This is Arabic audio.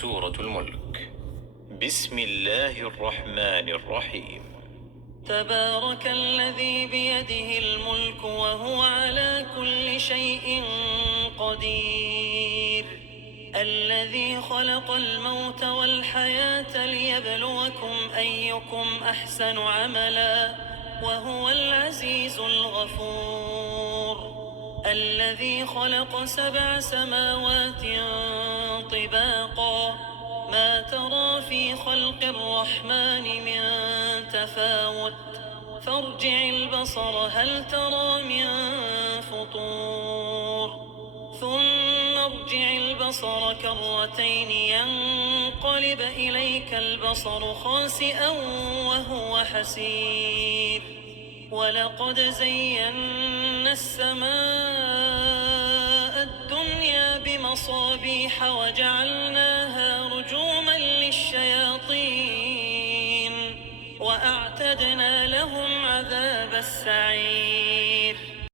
سورة الملك. بسم الله الرحمن الرحيم. تبارك الذي بيده الملك وهو على كل شيء قدير، الذي خلق الموت والحياة ليبلوكم أيكم أحسن عملا وهو العزيز الغفور، الذي خلق 7 سماوات طباقا ما ترى في خلق الرحمن من تفاوت فارجع البصر هل ترى من فطور ثم ارجع البصر كرتين ينقلب إليك البصر خاسئا وهو حسير، ولقد زينا السماء الدنيا بمصابيح وجعلناها رجوما للشياطين وأعتدنا لهم عذاب السعير.